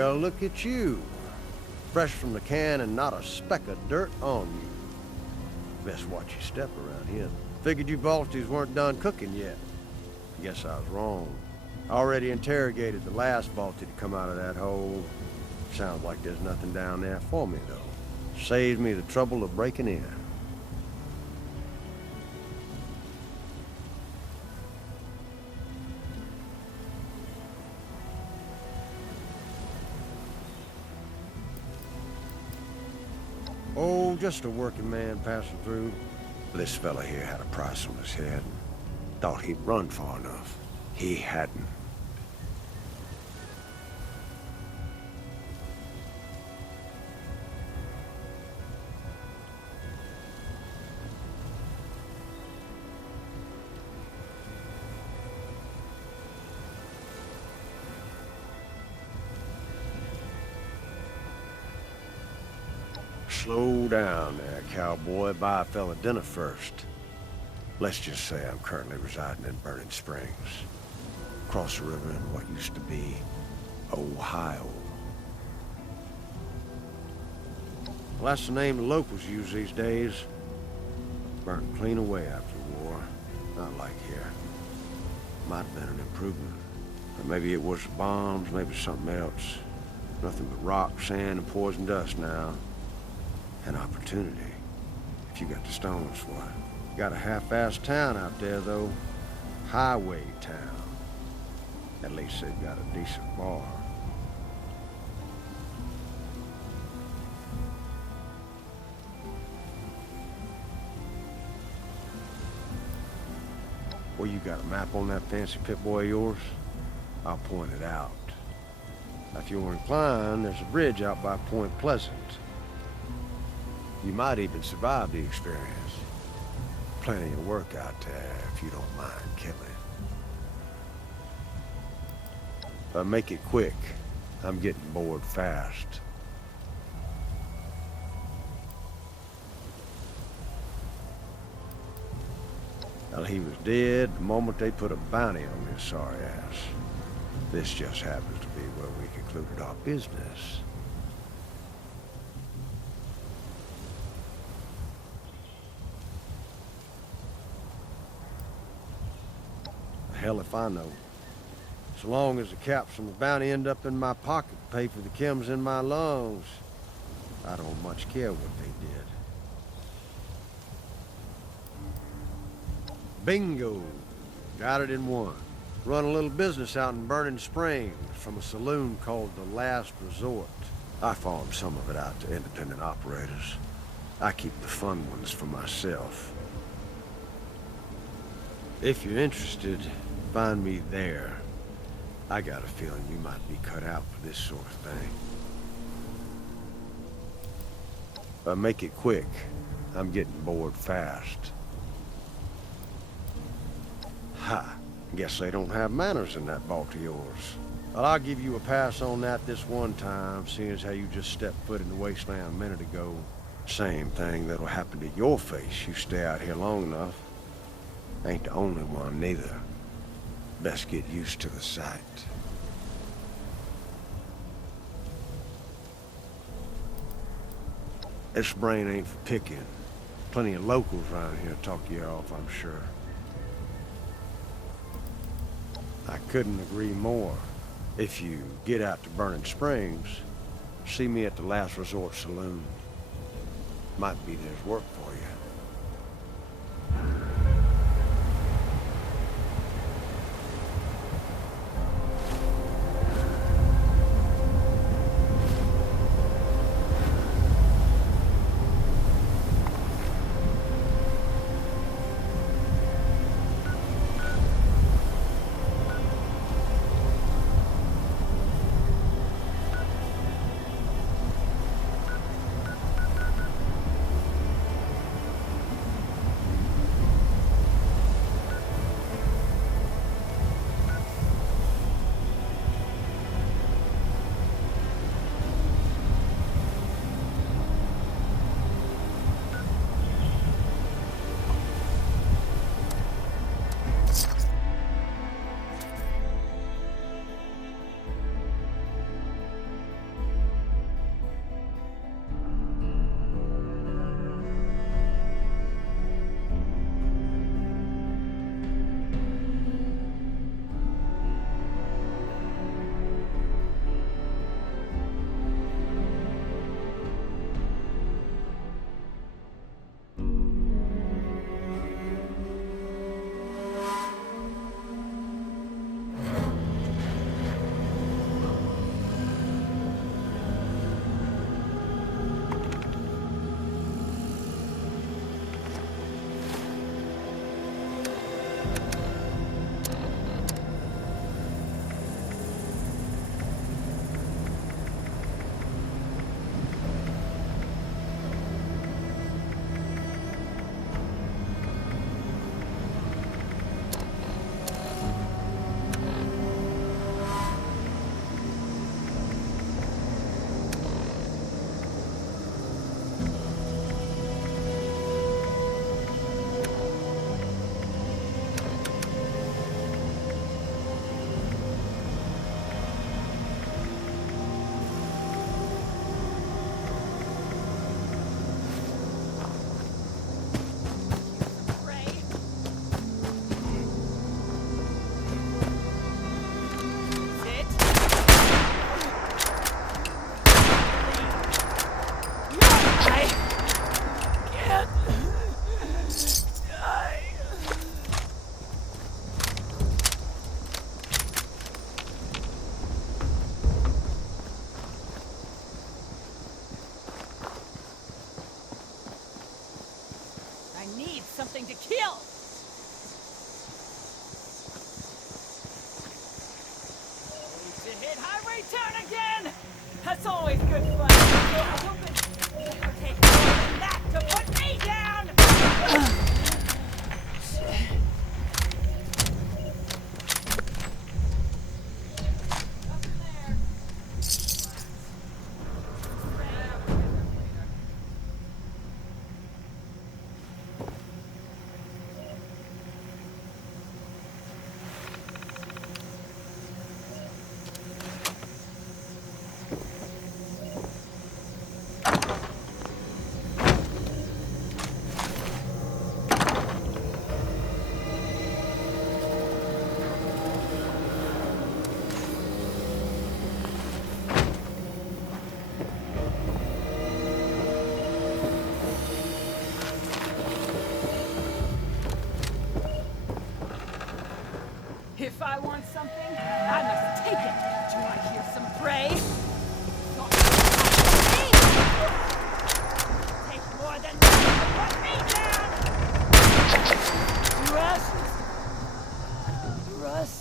Well, look at you. Fresh from the can and not a speck of dirt on you. Best watch your step around here. Figured you Balties weren't done cooking yet. Guess I was wrong. Already interrogated the last Balti to come out of that hole. Sounds like there's nothing down there for me, though. Saves me the trouble of breaking in. Oh, just a working man passing through. This fella here had a price on his head. Thought he'd run far enough. He hadn't. Slow down there, cowboy. Buy a fella dinner first. Let's just say I'm currently residing in Burning Springs. Across the river in what used to be Ohio. Well, that's the name the locals use these days. Burned clean away after the war. Not like here. Might have been an improvement. But maybe it was the bombs, maybe something else. Nothing but rock, sand, and poison dust now. An opportunity, if you got the stones for it. Got a half-assed town out there, though. Highway town. At least they've got a decent bar. Well, you got a map on that fancy Pip-Boy of yours? I'll point it out. If you're inclined, there's a bridge out by Point Pleasant. You might even survive the experience. Plenty of work out there, if you don't mind killing. Make it quick. I'm getting bored fast. Well, he was dead the moment they put a bounty on his sorry ass. This just happens to be where we concluded our business. Hell if I know. So long as the caps from the bounty end up in my pocket to pay for the chems in my lungs, I don't much care what they did. Bingo! Got it in one. Run a little business out in Burning Springs from a saloon called The Last Resort. I farm some of it out to independent operators. I keep the fun ones for myself. If you're interested, find me there. I got a feeling you might be cut out for this sort of thing. Make it quick. I'm getting bored fast. Ha! Guess they don't have manners in that vault of yours. Well, I'll give you a pass on that this one time, seeing as how you just stepped foot in the wasteland a minute ago. Same thing that'll happen to your face. You stay out here long enough. Ain't the only one, neither. Best get used to the sight. This brain ain't for picking. Plenty of locals around here talk you off, I'm sure. I couldn't agree more. If you get out to Burning Springs, see me at the Last Resort Saloon. Might be there's work for you. to kill! Need to hit highway turn again! That's always good fun! I hope it'll take more than that to put me down! If I want something, I must take it. Do I hear some prey? Take more than that to put me down! Rust! Rust!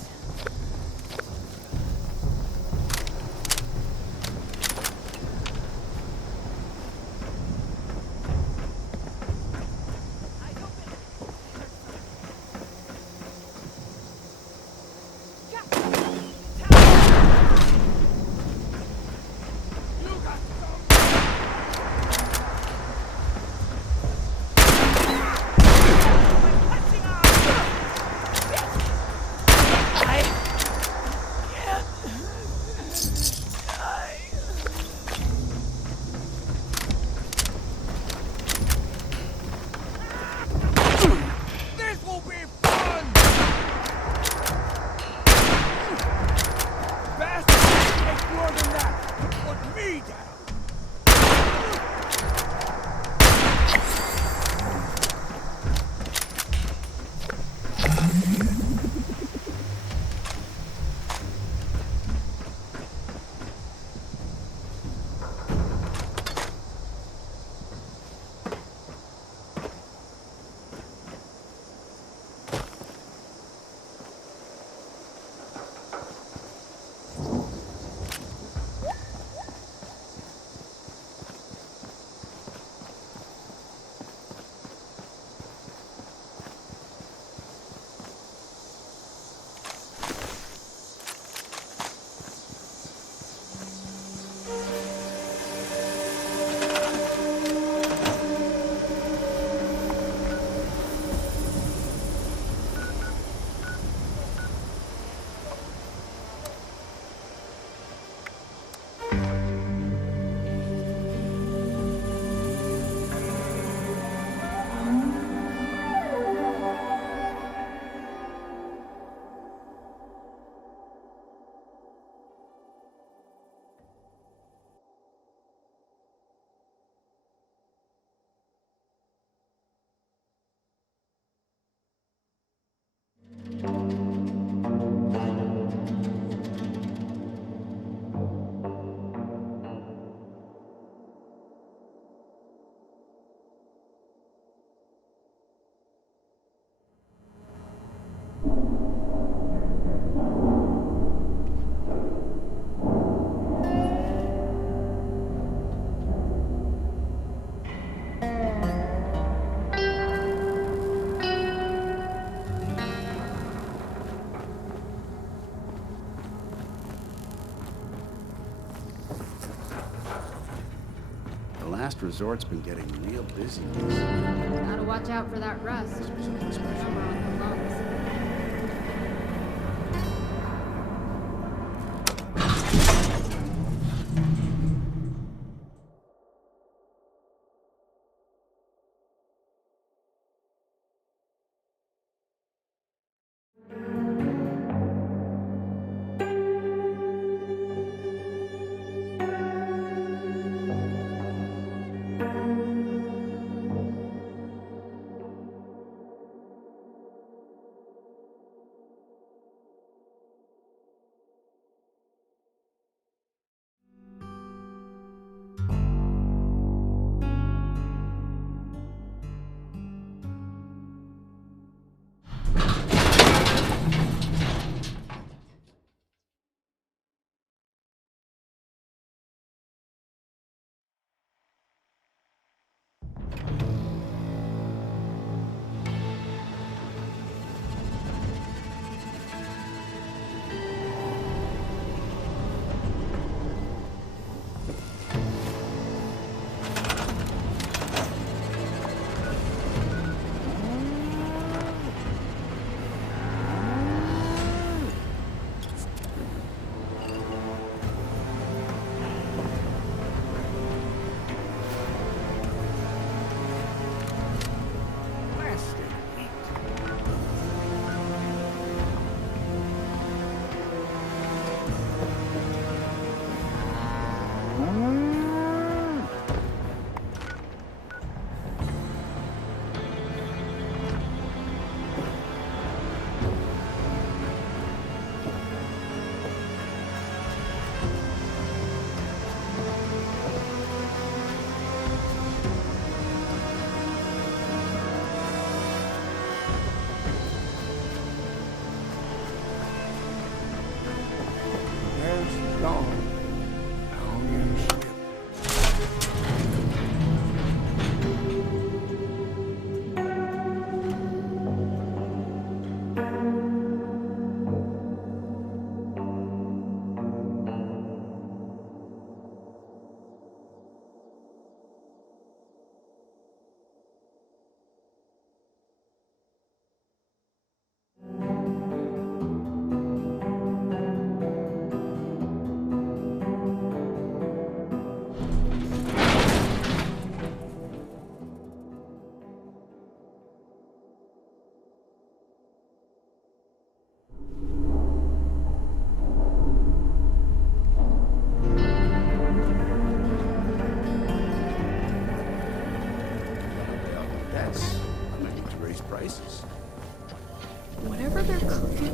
Last resort's been getting real busy. Gotta watch out for that rust. Remember on the lungs.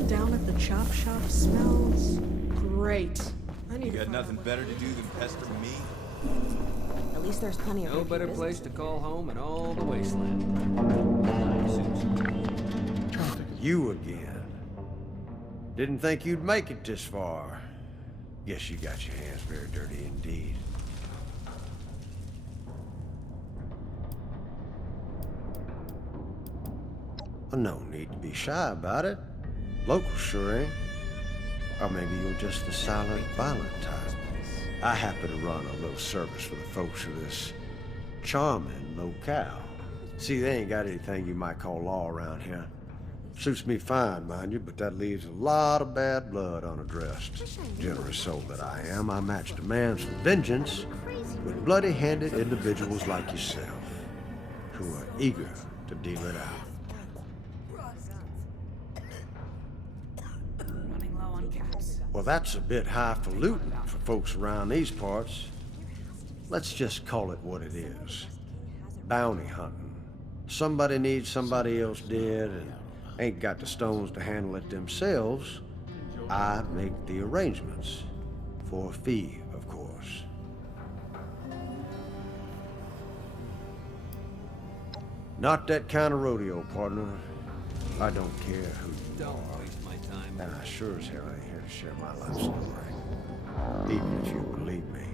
down at the chop shop smells great. I need You to got find nothing out better to do than pester me? At least there's plenty of No repeat better visits. place to call home in all the wasteland. You again. Didn't think you'd make it this far. Guess you got your hands very dirty indeed. Well, no need to be shy about it. Local sure ain't. Or maybe you're just the silent, violent type. I happen to run a little service for the folks of this charming locale. See, they ain't got anything you might call law around here. Suits me fine, mind you, but that leaves a lot of bad blood unaddressed. Generous soul that I am, I match demands for vengeance with bloody-handed individuals like yourself, who are eager to deal it out. Running low on caps. Well, that's a bit highfalutin for folks around these parts. Let's just call it what it is. Bounty hunting. Somebody needs somebody else dead and ain't got the stones to handle it themselves. I make the arrangements. For a fee, of course. Not that kind of rodeo, partner. I don't care who you Don't are. waste my time. And I sure as hell ain't here to share my life story. Even if you believe me.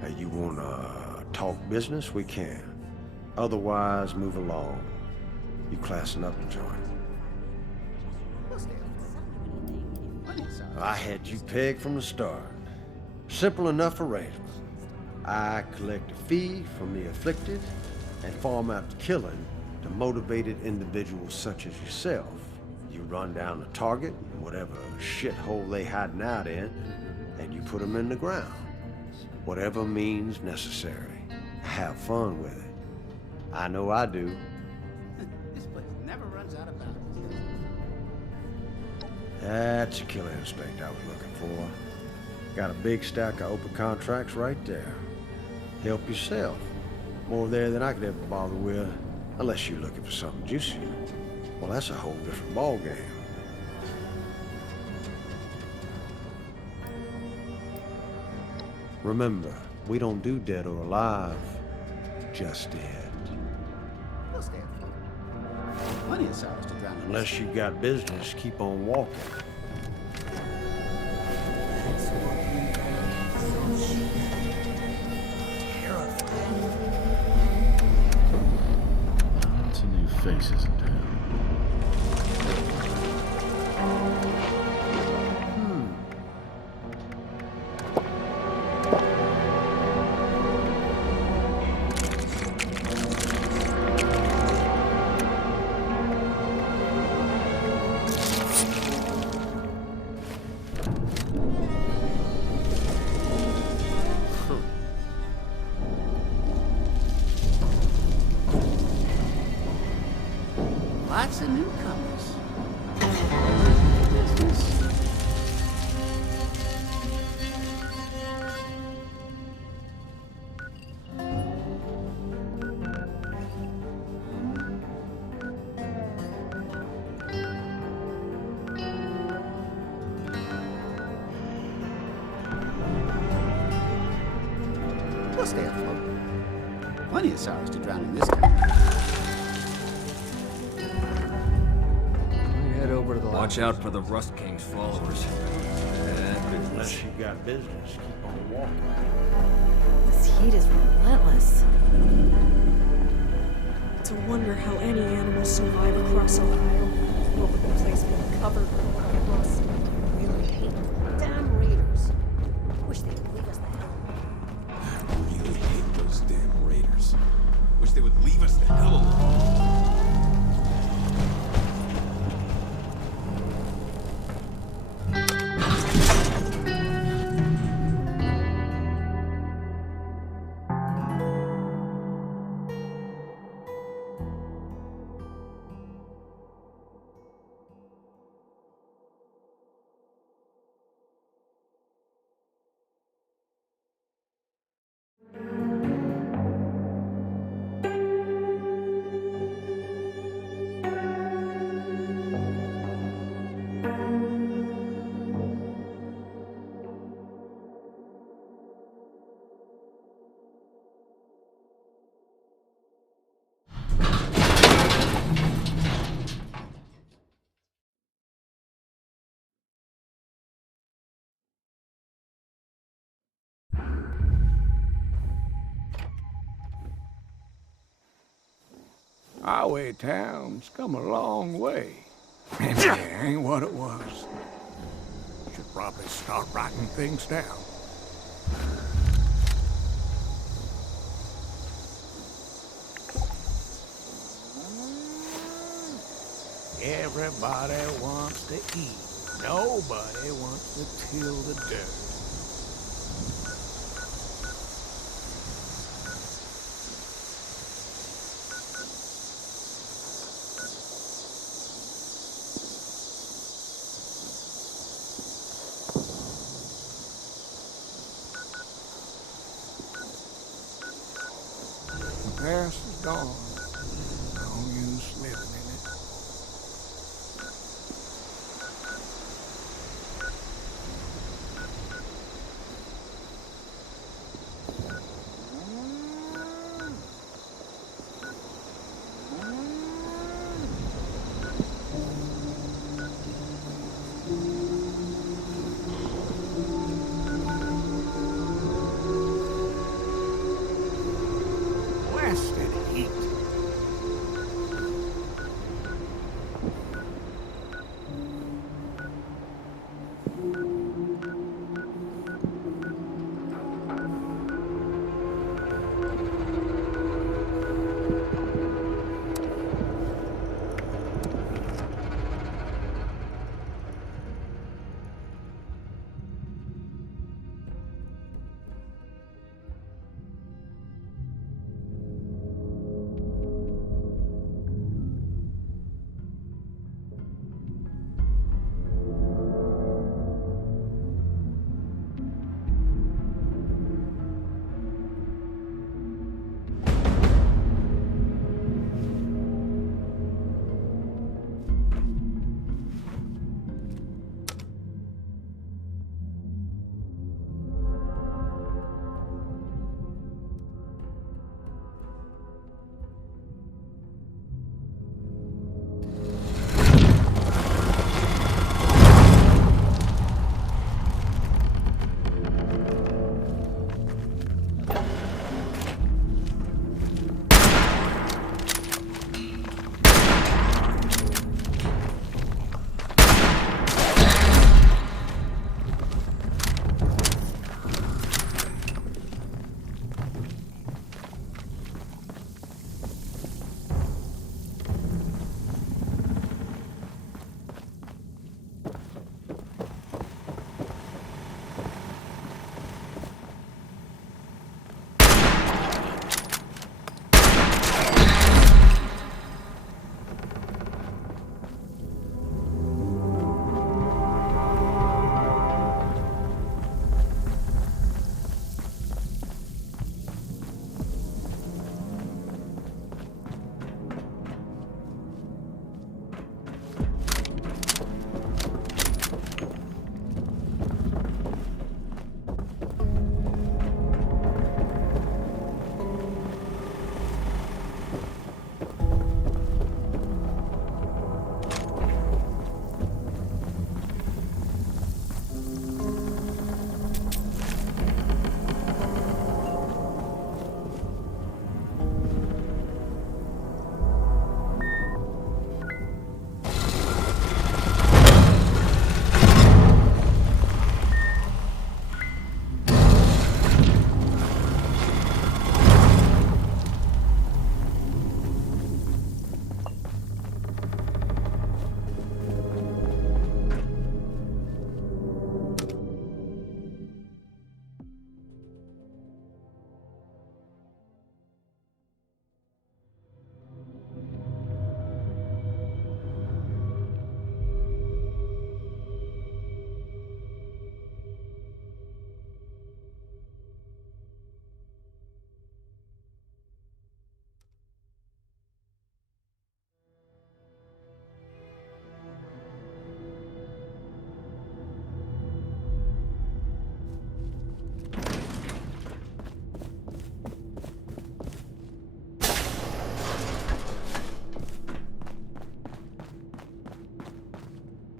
Hey, you wanna talk business? We can. Otherwise, move along. You classing up the joint. I had you pegged from the start. Simple enough arrangement. I collect a fee from the afflicted and farm out the killing to motivated individuals such as yourself. You run down the target, whatever shithole they hiding out in, and you put them in the ground. Whatever means necessary. Have fun with it. I know I do. This place never runs out of bounds, does it? That's a killer instinct I was looking for. Got a big stack of open contracts right there. Help yourself. More there than I could ever bother with, unless you're looking for something juicy. Well, that's a whole different ballgame. Remember, we don't do dead or alive, just dead. We'll stay afloat. Plenty of sorrows to drown in. Unless you got business, keep on walking. Lots of new faces in town. Lots of newcomers. Business. We'll stay afloat. Plenty of sorrows to drown in this country. We head over to the Watch out for the Rust King's followers. Bad business. Unless you got business, keep on walking. This heat is relentless. It's a wonder how any animals survive across Ohio. Over the place being covered with rust. Really hate the damn raiders. Wish they'd leave us the hell alone. I really hate those damn raiders. Wish they would leave us the hell alone. Highway town's come a long way. And it ain't what it was. Should probably start writing things down. Everybody wants to eat. Nobody wants to till the dirt. The past is gone. No use living in it. Blasted heat.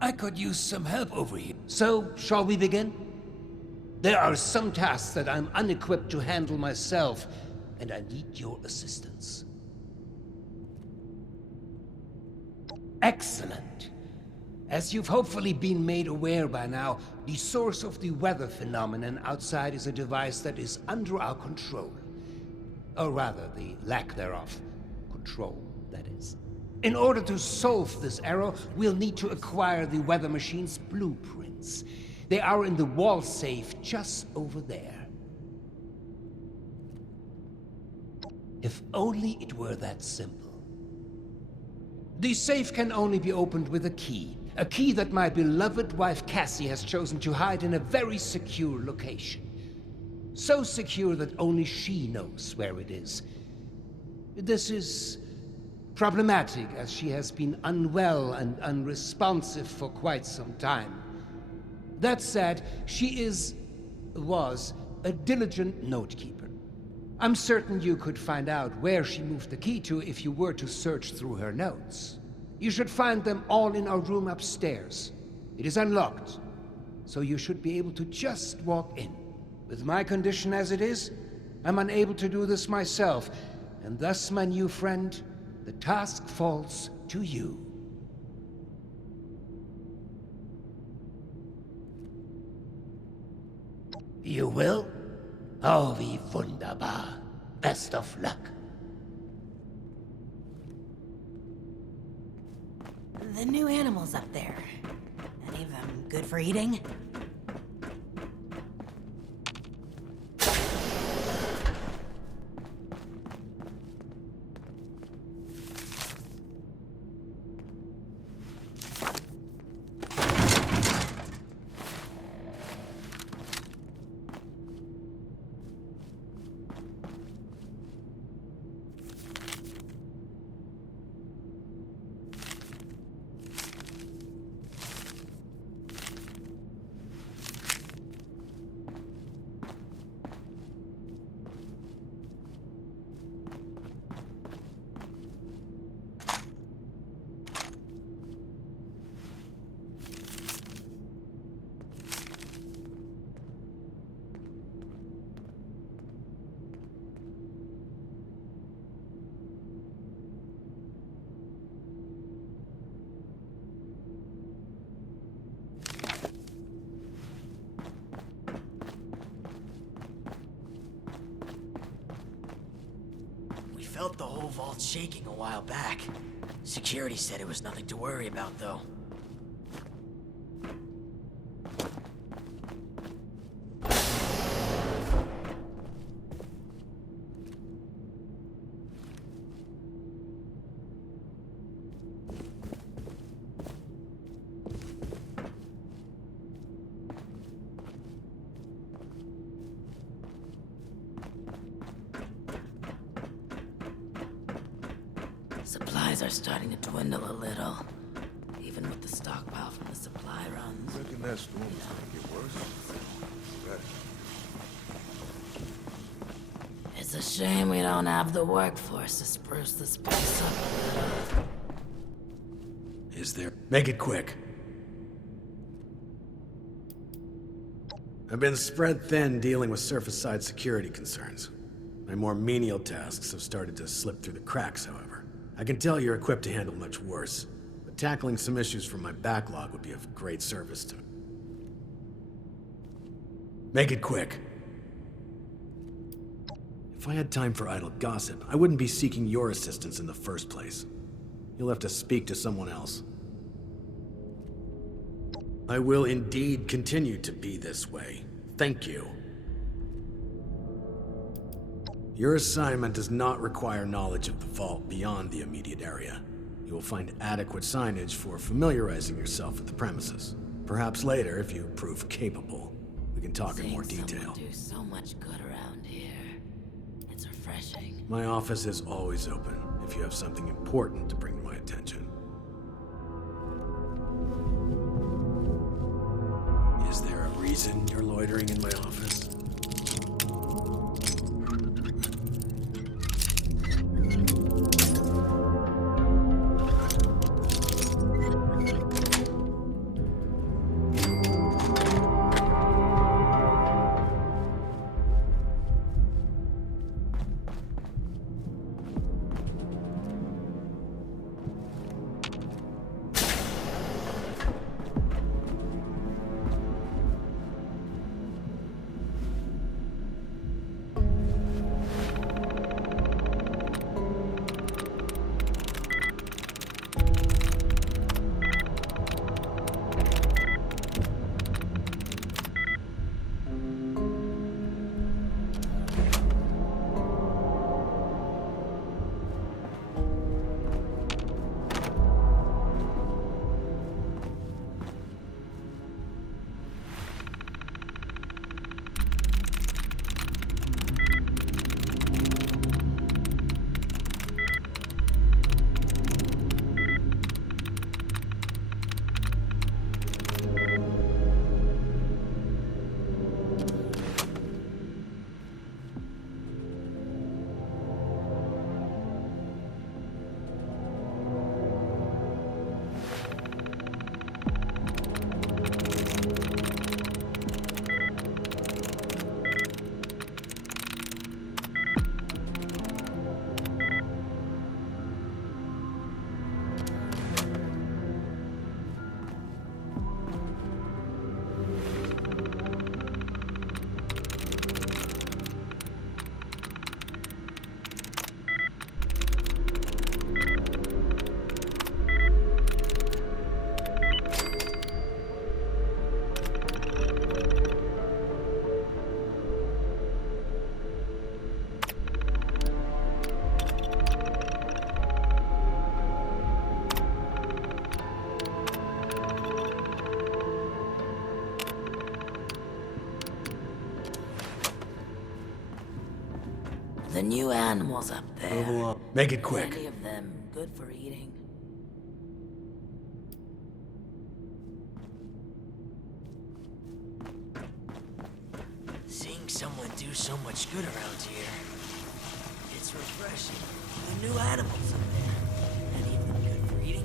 I could use some help over here. So, shall we begin? There are some tasks that I'm unequipped to handle myself, and I need your assistance. Excellent. As you've hopefully been made aware by now, the source of the weather phenomenon outside is a device that is under our control. Or rather, the lack thereof. Control, that is. In order to solve this error, we'll need to acquire the weather machine's blueprints. They are in the wall safe just over there. If only it were that simple. The safe can only be opened with a key that my beloved wife Cassie has chosen to hide in a very secure location. So secure that only she knows where it is. This is problematic, as she has been unwell and unresponsive for quite some time. That said, she was a diligent note-keeper. I'm certain you could find out where she moved the key to if you were to search through her notes. You should find them all in our room upstairs. It is unlocked, so you should be able to just walk in. With my condition as it is, I'm unable to do this myself, and thus, my new friend, the task falls to you. You will? Oh, wie wunderbar. Best of luck. The new animals up there. Any of them good for eating? Felt the whole vault shaking a while back. Security said it was nothing to worry about, though. Supplies are starting to dwindle a little, even with the stockpile from the supply runs. Reckon that storm is gonna get worse? It's a shame we don't have the workforce to spruce this place up a little. Is there? Make it quick. I've been spread thin dealing with surface-side security concerns. My more menial tasks have started to slip through the cracks, however. I can tell you're equipped to handle much worse, but tackling some issues from my backlog would be of great service to me. Make it quick. If I had time for idle gossip, I wouldn't be seeking your assistance in the first place. You'll have to speak to someone else. I will indeed continue to be this way. Thank you. Your assignment does not require knowledge of the vault beyond the immediate area. You will find adequate signage for familiarizing yourself with the premises. Perhaps later, if you prove capable, we can talk in more detail. Do so much good around here. It's refreshing. My office is always open if you have something important to bring to my attention. Is there a reason you're loitering in my office? The new animals up there. Make it quick. Any of them good for eating? Seeing someone do so much good around here. It's refreshing. The new animals up there. Any of them good for eating?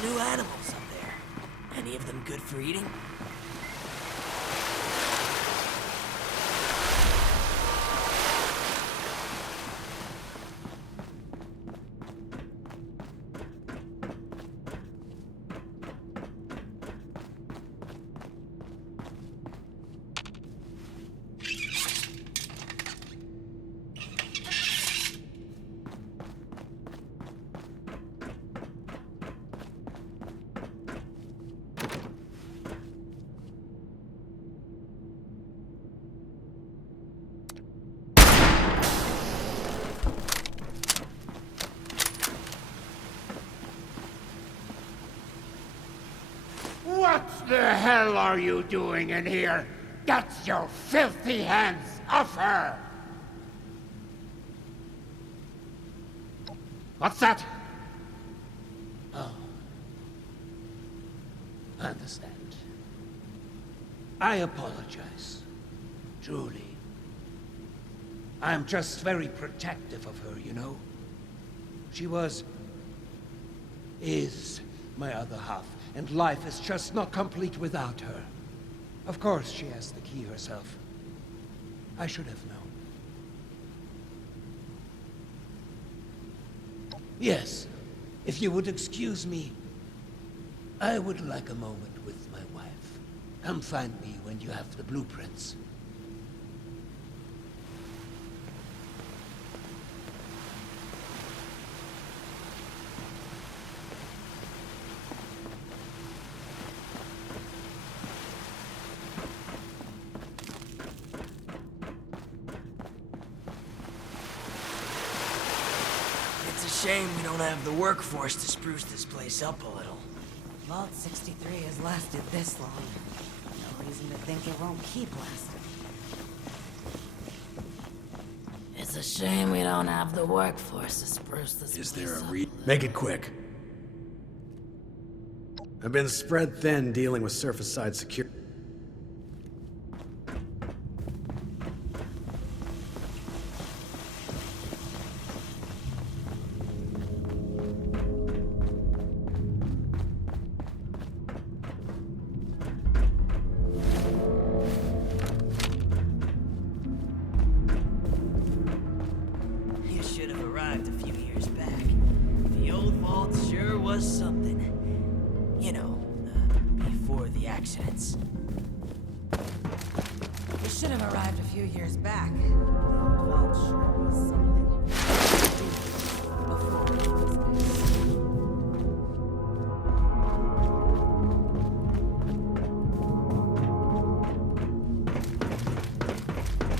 New animals up there. Any of them good for eating? What the hell are you doing in here? Get your filthy hands off her! What's that? Oh. I understand. I apologize. Truly. I'm just very protective of her, you know? She is my other half, and life is just not complete without her. Of course, she has the key herself. I should have known. Yes, if you would excuse me, I would like a moment with my wife. Come find me when you have the blueprints. Shame we don't have the workforce to spruce this place up a little. Vault 63 has lasted this long. No reason to think it won't keep lasting. It's a shame we don't have the workforce to spruce this place up. Is there a reason? Make it quick. I've been spread thin dealing with surface-side security. years back. The old vault sure was something. You know, before the accidents. We should have arrived a few years back. The old vault sure was something. Before it was this.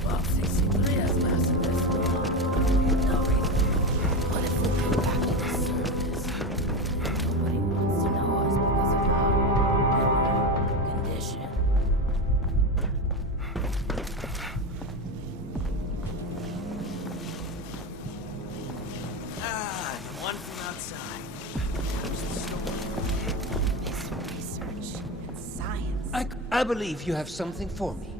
Vault 63 has massive response. No reason. What if we get back to the surface? Nobody wants to know us because of our condition. The one from outside. How's the story? It's research and science. I believe you have something for me.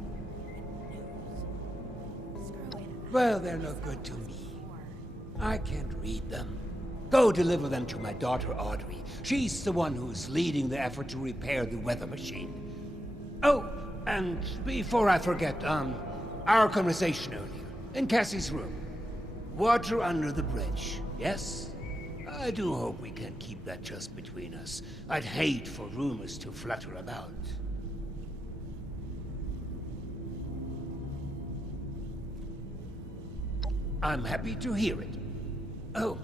Well, they're no good to me. I can't read them. Go deliver them to my daughter, Audrey. She's the one who's leading the effort to repair the weather machine. Oh, and before I forget, our conversation earlier, in Cassie's room. Water under the bridge, yes? I do hope we can keep that just between us. I'd hate for rumors to flutter about. I'm happy to hear it. Oh,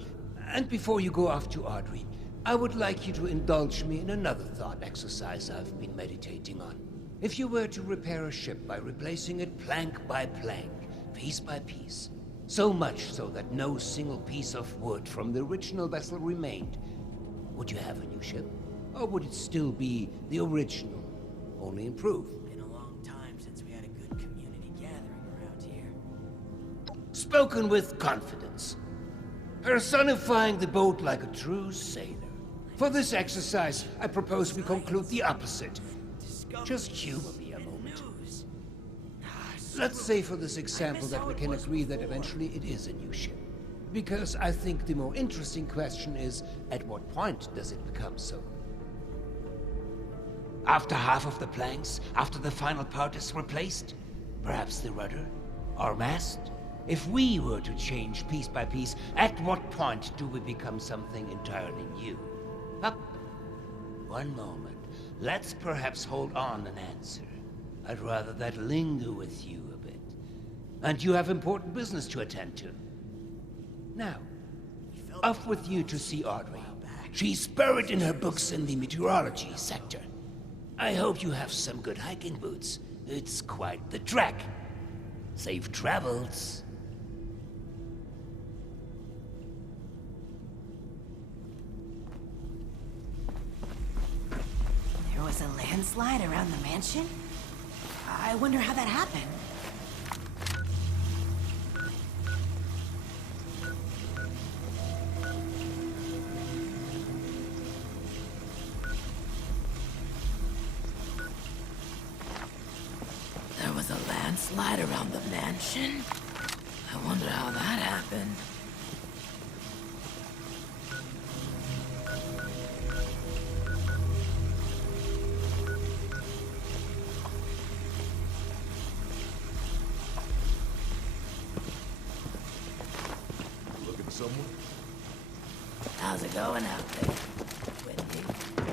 and before you go off to Audrey, I would like you to indulge me in another thought exercise I've been meditating on. If you were to repair a ship by replacing it plank by plank, piece by piece, so much so that no single piece of wood from the original vessel remained, would you have a new ship? Or would it still be the original, only improved? Been a long time since we had a good community gathering around here. Spoken with confidence. Personifying the boat like a true sailor. For this exercise, I propose we conclude the opposite. Just humor me a moment. Let's say for this example that we can agree that eventually it is a new ship. Because I think the more interesting question is, at what point does it become so? After half of the planks? After the final part is replaced? Perhaps the rudder? Or mast? If we were to change piece by piece, at what point do we become something entirely new? Up. One moment. Let's perhaps hold on an answer. I'd rather that linger with you a bit. And you have important business to attend to. Now, off with you to see Audrey. She's buried in her books in the meteorology sector. I hope you have some good hiking boots. It's quite the trek. Safe travels. There was a landslide around the mansion? I wonder how that happened. There was a landslide around the mansion? I wonder how that happened. Looking somewhere? How's it going out there? Whitney?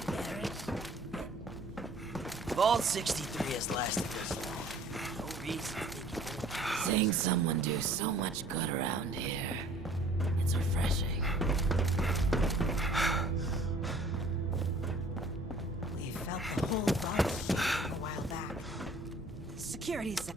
Garrett? Vault 63 has lasted this long. No reason to think it won't. Seeing someone do so much good around here. It's refreshing. We felt the whole vault a while back. Security said